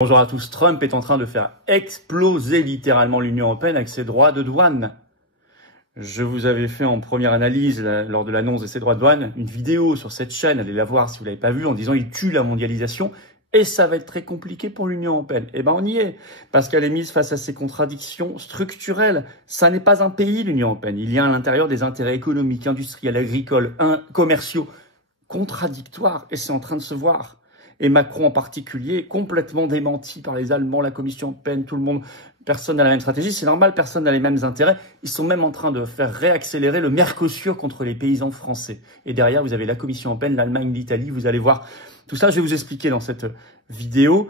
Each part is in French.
Bonjour à tous. Trump est en train de faire exploser littéralement l'Union européenne avec ses droits de douane. Je vous avais fait en première analyse, lors de l'annonce de ces droits de douane, une vidéo sur cette chaîne, allez la voir si vous ne l'avez pas vue, en disant il tue la mondialisation et ça va être très compliqué pour l'Union européenne. Eh ben on y est, parce qu'elle est mise face à ces contradictions structurelles. Ça n'est pas un pays, l'Union européenne. Il y a à l'intérieur des intérêts économiques, industriels, agricoles, commerciaux, contradictoires, et c'est en train de se voir. Et Macron en particulier, complètement démenti par les Allemands, la Commission européenne, tout le monde. Personne n'a la même stratégie, c'est normal, personne n'a les mêmes intérêts. Ils sont même en train de faire réaccélérer le Mercosur contre les paysans français. Et derrière, vous avez la Commission européenne, l'Allemagne, l'Italie, vous allez voir. Tout ça, je vais vous expliquer dans cette vidéo.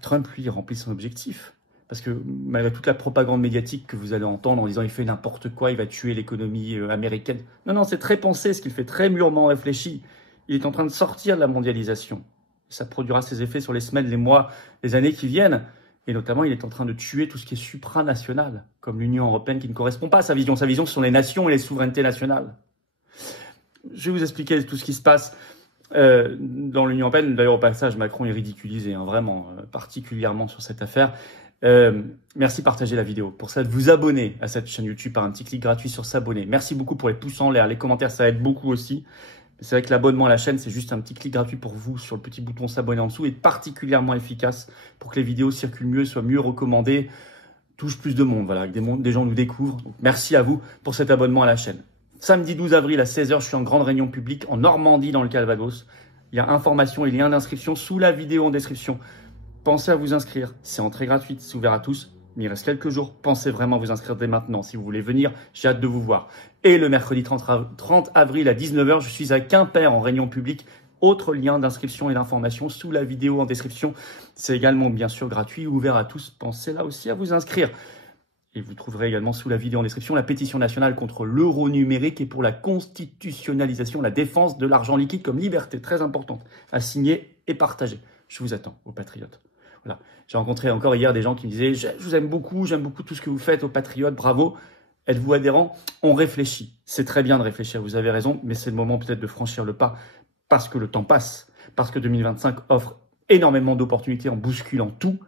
Trump, lui, il remplit son objectif. Parce que malgré toute la propagande médiatique que vous allez entendre en disant il fait n'importe quoi, il va tuer l'économie américaine. Non, c'est très pensé, ce qu'il fait, très mûrement réfléchi. Il est en train de sortir de la mondialisation. Ça produira ses effets sur les semaines, les mois, les années qui viennent. Et notamment, il est en train de tuer tout ce qui est supranational, comme l'Union européenne qui ne correspond pas à sa vision. Sa vision, ce sont les nations et les souverainetés nationales. Je vais vous expliquer tout ce qui se passe dans l'Union européenne. D'ailleurs, au passage, Macron est ridiculisé, vraiment, particulièrement sur cette affaire. Merci de partager la vidéo. Pour ça, de vous abonner à cette chaîne YouTube par un petit clic gratuit sur s'abonner. Merci beaucoup pour les pouces en l'air, les commentaires, ça aide beaucoup aussi. C'est vrai que l'abonnement à la chaîne, c'est juste un petit clic gratuit pour vous sur le petit bouton s'abonner en dessous et particulièrement efficace pour que les vidéos circulent mieux, soient mieux recommandées, touchent plus de monde, voilà, que des gens nous découvrent. Donc, merci à vous pour cet abonnement à la chaîne. Samedi 12 avril à 16h, je suis en grande réunion publique en Normandie dans le Calvados. Il y a informations et liens d'inscription sous la vidéo en description. Pensez à vous inscrire, c'est entrée gratuite, c'est ouvert à tous. Mais il reste quelques jours, pensez vraiment à vous inscrire dès maintenant. Si vous voulez venir, j'ai hâte de vous voir. Et le mercredi 30 avril à 19h, je suis à Quimper en réunion publique. Autre lien d'inscription et d'information sous la vidéo en description. C'est également bien sûr gratuit, ouvert à tous. Pensez là aussi à vous inscrire. Et vous trouverez également sous la vidéo en description la pétition nationale contre l'euro numérique et pour la constitutionnalisation, la défense de l'argent liquide comme liberté très importante à signer et partager. Je vous attends, aux patriotes. Voilà. J'ai rencontré encore hier des gens qui me disaient « Je vous aime beaucoup, j'aime beaucoup tout ce que vous faites aux patriotes, bravo. Êtes-vous adhérents ?» On réfléchit. C'est très bien de réfléchir, vous avez raison, mais c'est le moment peut-être de franchir le pas parce que le temps passe, parce que 2025 offre énormément d'opportunités en bousculant tout.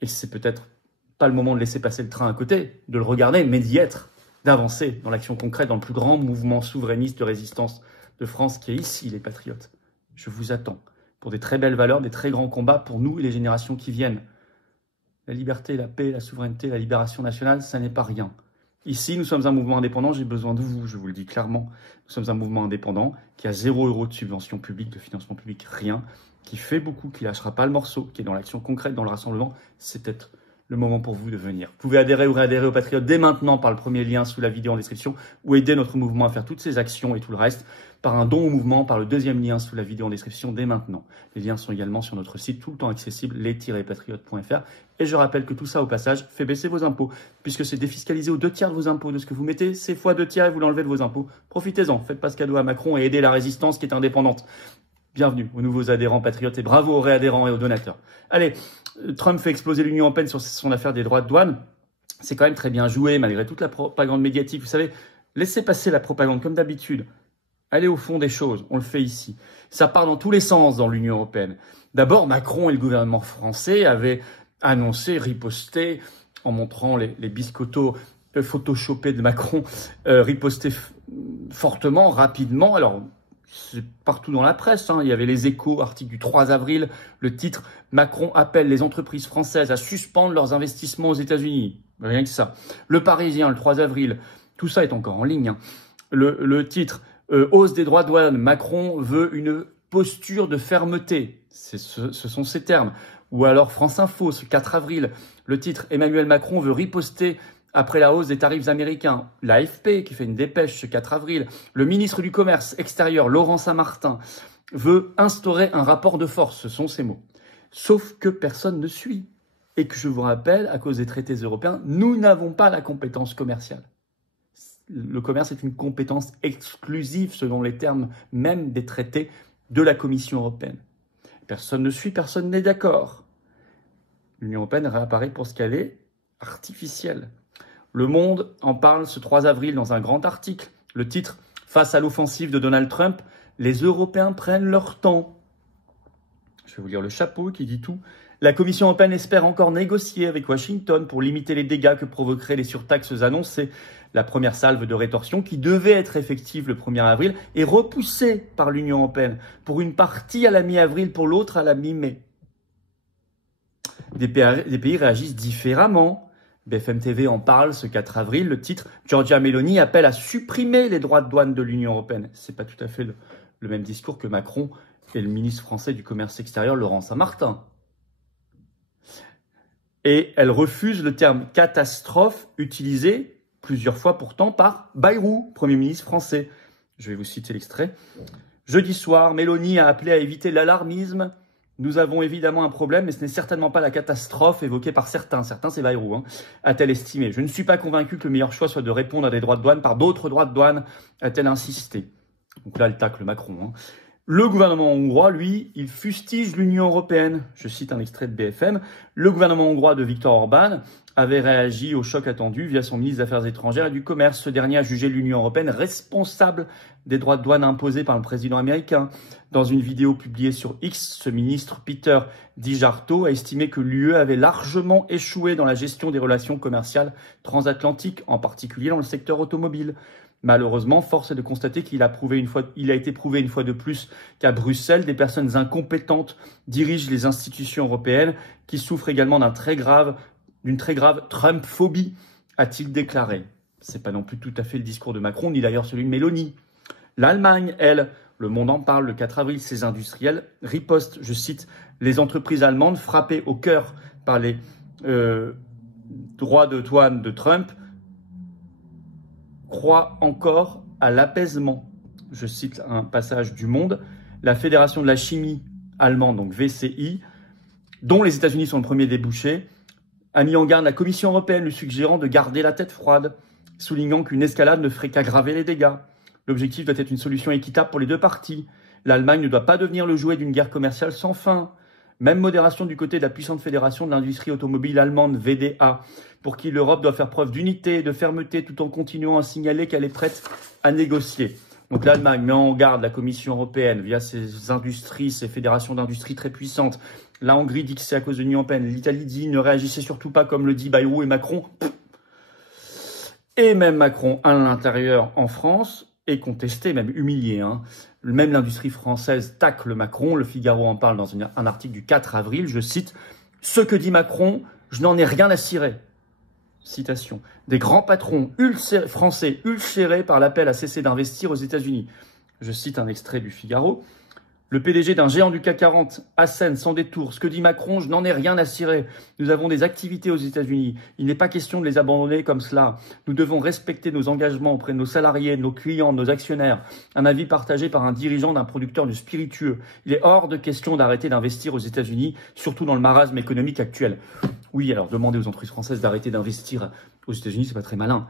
Et c'est peut-être pas le moment de laisser passer le train à côté, de le regarder, mais d'y être, d'avancer dans l'action concrète, dans le plus grand mouvement souverainiste de résistance de France qui est ici, les patriotes. Je vous attends. Pour des très belles valeurs, des très grands combats pour nous et les générations qui viennent. La liberté, la paix, la souveraineté, la libération nationale, ça n'est pas rien. Ici, nous sommes un mouvement indépendant, j'ai besoin de vous, je vous le dis clairement. Nous sommes un mouvement indépendant qui a 0 € de subvention publique, de financement public, rien, qui fait beaucoup, qui lâchera pas le morceau, qui est dans l'action concrète, dans le rassemblement. C'est peut-être le moment pour vous de venir. Vous pouvez adhérer ou réadhérer aux Patriotes dès maintenant par le premier lien sous la vidéo en description ou aider notre mouvement à faire toutes ces actions et tout le reste par un don au mouvement, par le deuxième lien sous la vidéo en description dès maintenant. Les liens sont également sur notre site tout le temps accessible, les-patriotes.fr. Et je rappelle que tout ça, au passage, fait baisser vos impôts, puisque c'est défiscalisé aux 2/3 de vos impôts. De ce que vous mettez, c'est fois 2/3 et vous l'enlevez de vos impôts. Profitez-en, faites pas ce cadeau à Macron et aidez la résistance qui est indépendante. Bienvenue aux nouveaux adhérents patriotes et bravo aux réadhérents et aux donateurs. Allez, Trump fait exploser l'Union européenne sur son affaire des droits de douane. C'est quand même très bien joué, malgré toute la propagande médiatique. Vous savez, laissez passer la propagande comme d'habitude. Allez au fond des choses, on le fait ici. Ça part dans tous les sens dans l'Union européenne. D'abord, Macron et le gouvernement français avaient annoncé, riposté, en montrant les biscottos photoshopés de Macron, riposté fortement, rapidement. Alors, c'est partout dans la presse, il y avait les Échos, article du 3 avril, le titre « Macron appelle les entreprises françaises à suspendre leurs investissements aux États-Unis ». Rien que ça. Le Parisien, le 3 avril, tout ça est encore en ligne. Le titre « Hausse des droits de douane, Macron veut une posture de fermeté ». Ce sont ces termes. Ou alors France Info, ce 4 avril, le titre « Emmanuel Macron veut riposter ». Après la hausse des tarifs américains, l'AFP qui fait une dépêche ce 4 avril, le ministre du Commerce extérieur, Laurent Saint-Martin, veut instaurer un rapport de force, ce sont ses mots. Sauf que personne ne suit. Et que je vous rappelle, à cause des traités européens, nous n'avons pas la compétence commerciale. Le commerce est une compétence exclusive selon les termes même des traités de la Commission européenne. Personne ne suit, personne n'est d'accord. L'Union européenne réapparaît pour ce qu'elle est, artificielle. Le Monde en parle ce 3 avril dans un grand article. Le titre « Face à l'offensive de Donald Trump, les Européens prennent leur temps ». Je vais vous lire le chapeau qui dit tout. La Commission européenne espère encore négocier avec Washington pour limiter les dégâts que provoqueraient les surtaxes annoncées. La première salve de rétorsion, qui devait être effective le 1er avril, est repoussée par l'Union européenne, pour une partie à la mi-avril, pour l'autre à la mi-mai. Des pays réagissent différemment. BFM TV en parle ce 4 avril. Le titre « Giorgia Meloni appelle à supprimer les droits de douane de l'Union européenne ». Ce n'est pas tout à fait le même discours que Macron et le ministre français du Commerce extérieur, Laurent Saint-Martin. Et elle refuse le terme « catastrophe » utilisé plusieurs fois pourtant par Bayrou, Premier ministre français. Je vais vous citer l'extrait. « Jeudi soir, Meloni a appelé à éviter l'alarmisme. Nous avons évidemment un problème, mais ce n'est certainement pas la catastrophe évoquée par certains. Certains, c'est Bayrou, a-t-elle estimé. Je ne suis pas convaincu que le meilleur choix soit de répondre à des droits de douane par d'autres droits de douane, a-t-elle insisté. » Donc là, elle tacle Macron. Le gouvernement hongrois, lui, il fustige l'Union européenne. Je cite un extrait de BFM. Le gouvernement hongrois de Viktor Orban avait réagi au choc attendu via son ministre des Affaires étrangères et du Commerce. Ce dernier a jugé l'Union européenne responsable des droits de douane imposés par le président américain. Dans une vidéo publiée sur X, ce ministre, Peter Di Jarto, a estimé que l'UE avait largement échoué dans la gestion des relations commerciales transatlantiques, en particulier dans le secteur automobile. Malheureusement, force est de constater qu'il a été prouvé une fois de plus qu'à Bruxelles, des personnes incompétentes dirigent les institutions européennes qui souffrent également d'une très grave Trump-phobie, a-t-il déclaré. C'est pas non plus tout à fait le discours de Macron, ni d'ailleurs celui de Meloni. L'Allemagne, elle, le Monde en parle le 4 avril, ses industriels ripostent, je cite, les entreprises allemandes frappées au cœur par les droits de douane de Trump croient encore à l'apaisement. Je cite un passage du Monde. La Fédération de la chimie allemande, donc VCI, dont les États-Unis sont le premier débouché, a mis en garde la Commission européenne, lui suggérant de garder la tête froide, soulignant qu'une escalade ne ferait qu'aggraver les dégâts. L'objectif doit être une solution équitable pour les deux parties. L'Allemagne ne doit pas devenir le jouet d'une guerre commerciale sans fin. Même modération du côté de la puissante fédération de l'industrie automobile allemande, VDA, pour qui l'Europe doit faire preuve d'unité et de fermeté tout en continuant à signaler qu'elle est prête à négocier. Donc l'Allemagne met en garde la Commission européenne via ses industries, ses fédérations d'industrie très puissantes. La Hongrie dit que c'est à cause de l'Union européenne. L'Italie dit ne réagissez surtout pas comme le dit Bayrou et Macron. Et même Macron à l'intérieur en France est contesté, même humilié. Même l'industrie française tacle Macron. Le Figaro en parle dans un article du 4 avril. Je cite « Ce que dit Macron, je n'en ai rien à cirer ». Citation. Des grands patrons français ulcérés par l'appel à cesser d'investir aux États-Unis. Je cite un extrait du Figaro. Le PDG d'un géant du CAC 40 assène sans détour. Ce que dit Macron, je n'en ai rien à cirer. Nous avons des activités aux États-Unis. Il n'est pas question de les abandonner comme cela. Nous devons respecter nos engagements auprès de nos salariés, de nos clients, de nos actionnaires. Un avis partagé par un dirigeant d'un producteur de spiritueux. Il est hors de question d'arrêter d'investir aux États-Unis, surtout dans le marasme économique actuel. Oui, alors demander aux entreprises françaises d'arrêter d'investir aux États-Unis, c'est pas très malin.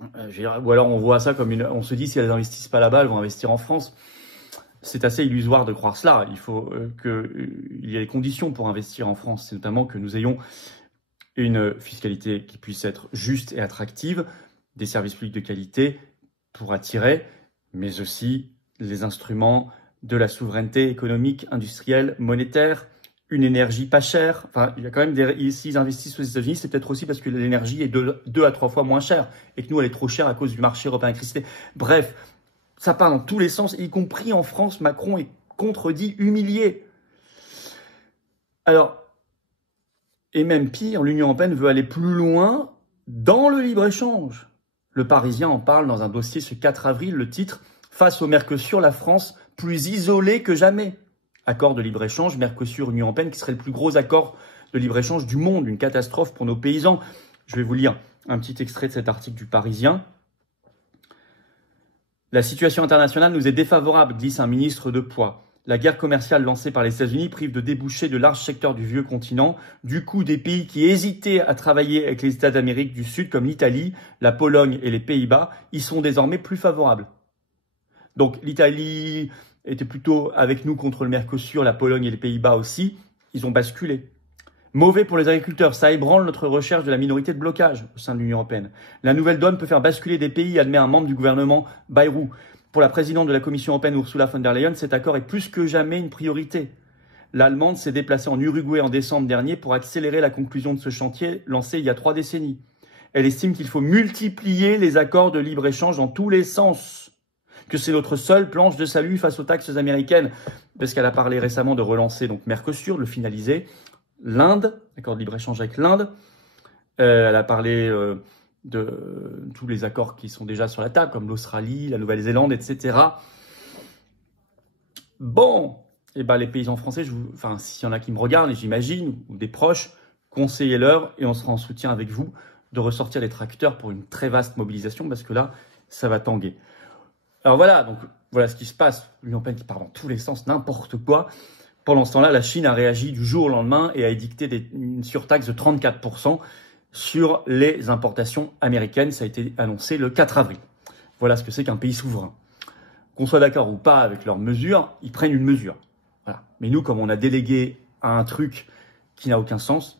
Ou alors on voit ça comme on se dit si elles n'investissent pas là-bas, elles vont investir en France. C'est assez illusoire de croire cela. Il faut qu'il y ait des conditions pour investir en France. C'est notamment que nous ayons une fiscalité qui puisse être juste et attractive, des services publics de qualité pour attirer, mais aussi les instruments de la souveraineté économique, industrielle, monétaire, une énergie pas chère. Enfin, il y a quand même s'ils investissent aux États-Unis, c'est peut-être aussi parce que l'énergie est 2 à 3 fois moins chère et que nous, elle est trop chère à cause du marché européen d'électricité. Bref. Ça part dans tous les sens, y compris en France. Macron est contredit, humilié. Alors, et même pire, l'Union européenne veut aller plus loin dans le libre-échange. Le Parisien en parle dans un dossier ce 4 avril, le titre « Face au Mercosur, la France plus isolée que jamais ». Accord de libre-échange, Mercosur-Union européenne, qui serait le plus gros accord de libre-échange du monde, une catastrophe pour nos paysans. Je vais vous lire un petit extrait de cet article du Parisien. La situation internationale nous est défavorable, glisse un ministre de poids. La guerre commerciale lancée par les États-Unis prive de débouchés de larges secteurs du vieux continent. Du coup, des pays qui hésitaient à travailler avec les États d'Amérique du Sud, comme l'Italie, la Pologne et les Pays-Bas, y sont désormais plus favorables. Donc l'Italie était plutôt avec nous contre le Mercosur, la Pologne et les Pays-Bas aussi. Ils ont basculé. Mauvais pour les agriculteurs, ça ébranle notre recherche de la minorité de blocage au sein de l'Union européenne. La nouvelle donne peut faire basculer des pays, admet un membre du gouvernement Bayrou. Pour la présidente de la Commission européenne, Ursula von der Leyen, cet accord est plus que jamais une priorité. L'Allemande s'est déplacée en Uruguay en décembre dernier pour accélérer la conclusion de ce chantier lancé il y a 3 décennies. Elle estime qu'il faut multiplier les accords de libre-échange dans tous les sens, que c'est notre seule planche de salut face aux taxes américaines, parce qu'elle a parlé récemment de relancer donc Mercosur, de le finaliser, l'Inde, accord de libre-échange avec l'Inde, elle a parlé de tous les accords qui sont déjà sur la table, comme l'Australie, la Nouvelle-Zélande, etc. Bon, et ben les paysans français, enfin s'il y en a qui me regardent, et j'imagine, ou des proches, conseillez-leur et on sera en soutien avec vous de ressortir les tracteurs pour une très vaste mobilisation, parce que là, ça va tanguer. Alors voilà, donc voilà ce qui se passe. L'Union européenne qui part dans tous les sens, n'importe quoi. Pendant ce temps-là, la Chine a réagi du jour au lendemain et a édicté une surtaxe de 34% sur les importations américaines. Ça a été annoncé le 4 avril. Voilà ce que c'est qu'un pays souverain. Qu'on soit d'accord ou pas avec leurs mesures, ils prennent une mesure. Voilà. Mais nous, comme on a délégué à un truc qui n'a aucun sens,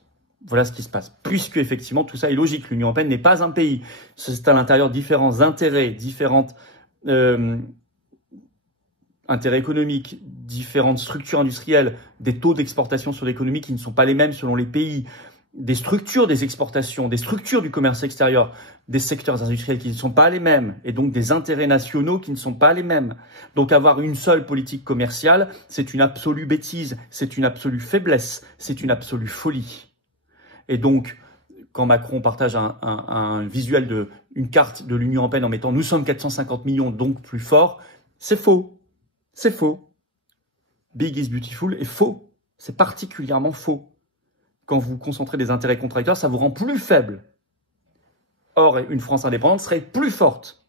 voilà ce qui se passe. Puisque effectivement, tout ça est logique. L'Union européenne n'est pas un pays. C'est à l'intérieur différents intérêts, différentes intérêts économiques, différentes structures industrielles, des taux d'exportation sur l'économie qui ne sont pas les mêmes selon les pays, des structures des exportations, des structures du commerce extérieur, des secteurs industriels qui ne sont pas les mêmes, et donc des intérêts nationaux qui ne sont pas les mêmes. Donc avoir une seule politique commerciale, c'est une absolue bêtise, c'est une absolue faiblesse, c'est une absolue folie. Et donc, quand Macron partage un visuel une carte de l'Union européenne en mettant « nous sommes 450 millions, donc plus forts », c'est faux. C'est faux. Big is beautiful est faux. C'est particulièrement faux. Quand vous concentrez des intérêts contradictoires, ça vous rend plus faible. Or, une France indépendante serait plus forte.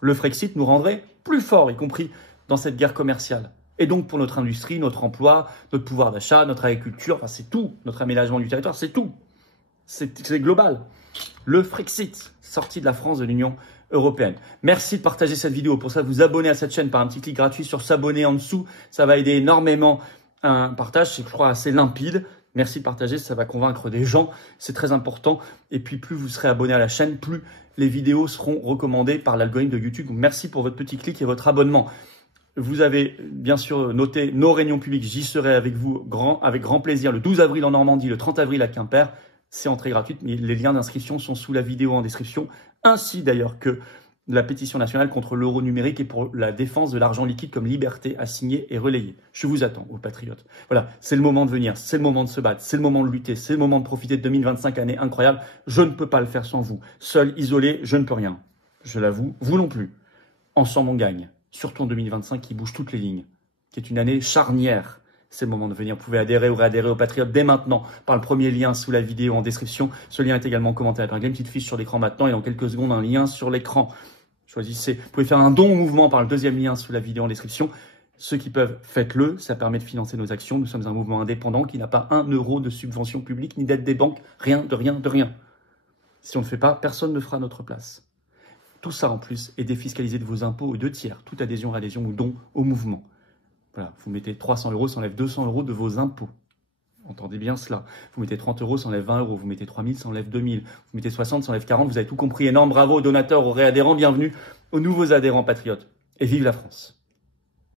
Le Frexit nous rendrait plus forts, y compris dans cette guerre commerciale. Et donc, pour notre industrie, notre emploi, notre pouvoir d'achat, notre agriculture, enfin, c'est tout. Notre aménagement du territoire, c'est tout. C'est global. Le Frexit, sorti de la France de l'Union européenne. Merci de partager cette vidéo. Pour ça, vous abonner à cette chaîne par un petit clic gratuit sur s'abonner en dessous. Ça va aider énormément un partage, c'est, je crois, assez limpide. Merci de partager, ça va convaincre des gens. C'est très important. Et puis, plus vous serez abonné à la chaîne, plus les vidéos seront recommandées par l'algorithme de YouTube. Donc, merci pour votre petit clic et votre abonnement. Vous avez bien sûr noté nos réunions publiques. J'y serai avec vous avec grand plaisir le 12 avril en Normandie, le 30 avril à Quimper. C'est entrée gratuite, mais les liens d'inscription sont sous la vidéo en description, ainsi d'ailleurs que la pétition nationale contre l'euro numérique et pour la défense de l'argent liquide comme liberté à signer et relayer. Je vous attends, aux patriotes. Voilà, c'est le moment de venir, c'est le moment de se battre, c'est le moment de lutter, c'est le moment de profiter de 2025, année incroyable. Je ne peux pas le faire sans vous. Seul, isolé, je ne peux rien. Je l'avoue, vous non plus. Ensemble, on gagne. Surtout en 2025 qui bouge toutes les lignes, qui est une année charnière. C'est le moment de venir. Vous pouvez adhérer ou réadhérer aux Patriotes dès maintenant par le premier lien sous la vidéo en description. Ce lien est également commenté avec une petite fiche sur l'écran maintenant et dans quelques secondes un lien sur l'écran. Choisissez. Vous pouvez faire un don au mouvement par le deuxième lien sous la vidéo en description. Ceux qui peuvent, faites-le. Ça permet de financer nos actions. Nous sommes un mouvement indépendant qui n'a pas 1 euro de subvention publique ni d'aide des banques. Rien, de rien, de rien. Si on ne le fait pas, personne ne fera notre place. Tout ça en plus est défiscalisé de vos impôts aux 2/3. Toute adhésion, réadhésion ou don au mouvement. Voilà, vous mettez 300 €, ça enlève 200 € de vos impôts. Entendez bien cela. Vous mettez 30 €, ça enlève 20 €. Vous mettez 3000, ça enlève 2000. Vous mettez 60, ça enlève 40. Vous avez tout compris. Énorme bravo aux donateurs, aux réadhérents. Bienvenue aux nouveaux adhérents patriotes. Et vive la France.